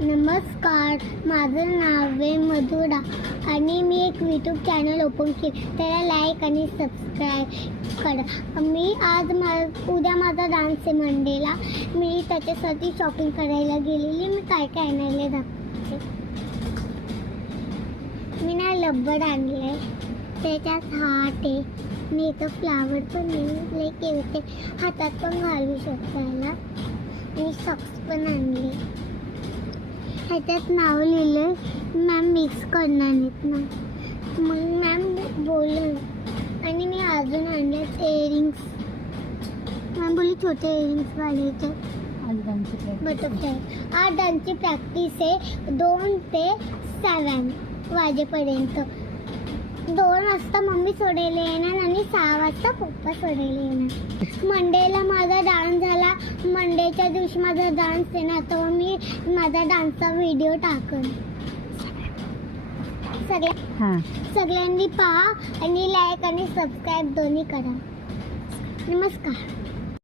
नमस्कार, माझं नाव आहे मधुरा आणि मी एक यूट्यूब चॅनल ओपन केले. त्याला लाईक आणि सबस्क्राईब करा. मी उद्या माझा डान्स आहे मंडेला. मी त्याच्यासाठी शॉपिंग करायला गेलेली. मी काय काय आणायला दाखवते. मी ना रबर आणलं आहे, त्याच्यात हार्ट आहे. मी इथं फ्लावर पण लाईक येते, हातात पण घालू शकतायला. आणि सॉक्स पण आणले. ह्याच्यात नाव लिहिलं, मॅम मिक्स करणार नाहीत ना. मग मॅम बोललं. आणि मी अजून आणले इयरिंग्स. मॅम बोलली छोटे इयरिंग्स घालायचे. बटरफ्लाय. आज डान्सची प्रॅक्टिस आहे 2 ते 7 वाजेपर्यंत. 2 वाजता मम्मी सोडायला येणार आणि 6 वाजता पप्पा सोडायला येणार. मंडेला माझा डान्स झाला. मंडेच्या दिवशी माझा डान्स आहे ना, तर मी माझा डान्सचा व्हिडिओ टाकेन. सगळ्यांनी पहा आणि लाईक आणि सबस्क्राईब दोन्ही करा. नमस्कार.